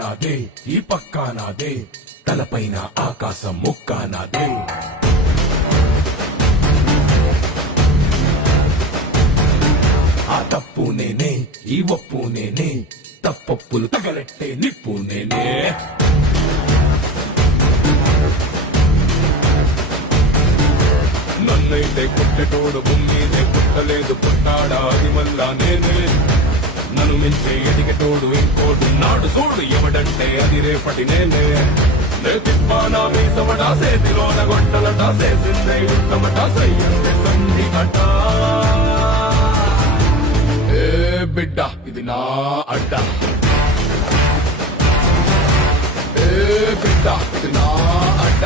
నాదే ఈ పక్కా నాదే తలపైన ఆకాశం ముక్కా నాదే ఆ తప్పు నేనే ఈ ఒప్పు నేనే తప్పప్పులు తగలెట్టే నిప్పు నేనే నన్నైతే కొట్టెటోడు భూమిదే పుట్టలేదు పుట్టాడా అది మళ్ళా నేనే నన్ను మించే ఎదిగేటోడు ఇంకోడు నాడు చూడు ఎవడంటే అది రేపటి నేనే నే తిప్పానా మీసమట సేతిలోన గొట్టలట చేసిందే ఉత్తమట సయ్యందే సంధికట ఏ బిడ్డ ఇది నా అడ్డ ఏ బిడ్డ ఇది నా అడ్డ